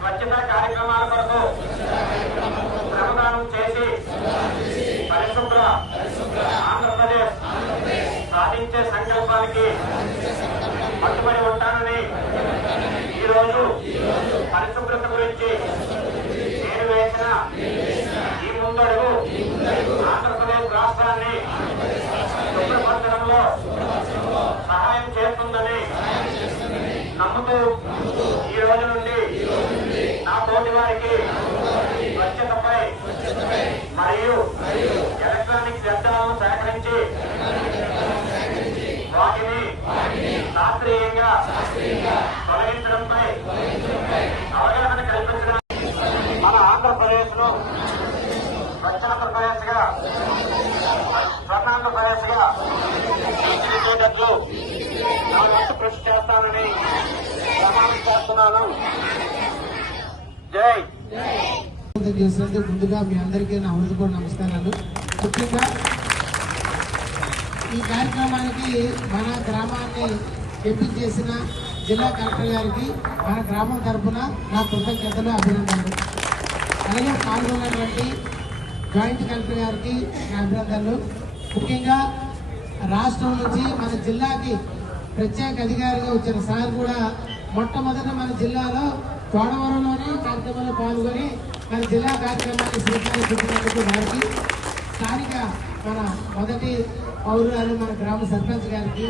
స్వచ్ఛత కార్యక్రమాల కొరకు శ్రమదానం చేసి పరిశుభ్ర ఆంధ్రప్రదేశ్ సాధించే సంకల్పానికి కట్టుబడి ఉంటానని ఈరోజు పరిశుభ్రత గురించి నేను వేసిన ఈ ముందడుగు ఆంధ్రప్రదేశ్ రాష్ట్రాన్ని శుభ్రపరచడంలో సహాయం చేస్తుందని నమ్ముతూ ఈ రోజు నుండి నా తోటి వారికి స్వచ్ఛతపై మరియు ఎలక్ట్రానిక్ వ్యర్థాలను సేకరించి వాటిని శాస్త్రీయంగా తొలగించడంపై అవగాహన కల్పించడం మన ఆంధ్రప్రదేశ్ ను స్వచ్ఛాంధ్రప్రదేశ్ గా స్వర్ణాంధ్రప్రదేశ్ గా తీర్చిదిద్దేటట్లు నా వంతు కృషి చేస్తానని ప్రమాణం చేస్తున్నాను. జై చేసినందుకు ముందుగా మీ అందరికీ నా హృదయపూర్వక నమస్కారాలు. ముఖ్యంగా ఈ కార్యక్రమానికి మన గ్రామాన్ని ఎంపిక చేసిన జిల్లా కలెక్టర్ గారికి మన గ్రామం తరఫున నా కృతజ్ఞతలు, అభినందనలు. అలాగే పాల్గొన్నటువంటి జాయింట్ కలెక్టర్ గారికి నా అభినందనలు. ముఖ్యంగా రాష్ట్రం నుంచి మన జిల్లాకి ప్రత్యేక అధికారిగా వచ్చిన సార్ కూడా మొట్టమొదట మన జిల్లాలో చోడవరంలోనే కార్యక్రమంలో పాల్గొని మన జిల్లా కార్యక్రమాన్ని శ్రీకారం చుట్టినందుకు వారికి, స్థానిక మన మొదటి పౌరురాలు మన గ్రామ సర్పంచ్ గారికి,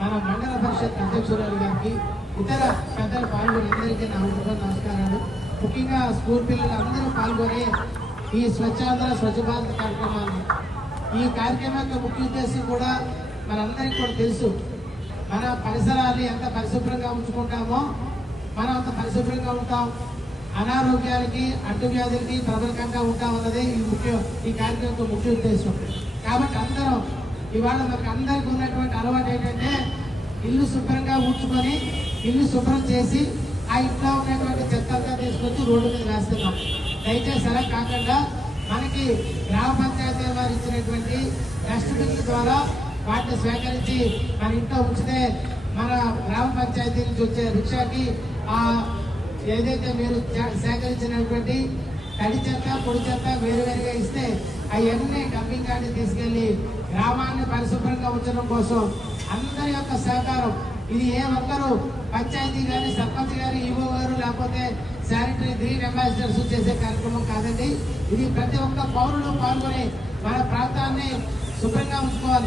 మన మండల పరిషత్ అధ్యక్షురాలు గారికి, ఇతర పెద్దలు పాల్గొని అందరికీ నా హృదయపూర్వక నమస్కారాలు. ముఖ్యంగా స్కూల్ పిల్లలు అందరూ పాల్గొని ఈ స్వచ్ఛాంధ్ర స్వచ్ఛ భారత్ కార్యక్రమాన్ని, ఈ కార్యక్రమం యొక్క ముఖ్య ఉద్దేశం కూడా మనందరికీ కూడా తెలుసు. మన పరిసరాలు ఎంత పరిశుభ్రంగా ఉంచుకుంటామో మనం అంత పరిశుభ్రంగా ఉంటాం, అనారోగ్యాలకి అంటువ్యాధులకి ప్రబలకంగా ఉంటామన్నదే ఈ కార్యక్రమం యొక్క ముఖ్య ఉద్దేశం. కాబట్టి అందరం ఇవాళ మనకు అందరికీ ఉన్నటువంటి అలవాటు ఏంటంటే ఇల్లు శుభ్రంగా ఉంచుకొని ఇల్లు శుభ్రం చేసి ఆ ఇంట్లో ఉన్నటువంటి చెత్త అంతా తీసుకొచ్చి రోడ్డు మీద వేస్తున్నాం. దయచేసి అలా కాకుండా మనకి గ్రామ పంచాయతీ వారు ఇచ్చినటువంటి డస్ట్బిన్ల ద్వారా వాటిని స్వీకరించి మన ఇంట్లో ఉంచితే మన గ్రామ పంచాయతీ నుంచి వచ్చే రిక్షాకి ఏదైతే మీరు సేకరించినటువంటి తడి చెత్త పొడి చెత్త వేరువేరుగా ఇస్తే అవన్నీ డంపింగ్ యార్డ్కి తీసుకెళ్లి గ్రామాన్ని పరిశుభ్రంగా ఉంచడం కోసం అందరి యొక్క సహకారం. ఇది ఏ ఒక్కరు పంచాయతీ గారి, సర్పంచ్ గారు, ఈవో గారు లేకపోతే శానిటరీ గ్రీన్ అంబాసిడర్స్ చేసే కార్యక్రమం కాదండి. ఇది ప్రతి ఒక్క పౌరులు పాల్గొని మన ప్రాంతాన్ని శుభ్రంగా ఉంచుకోవాలి.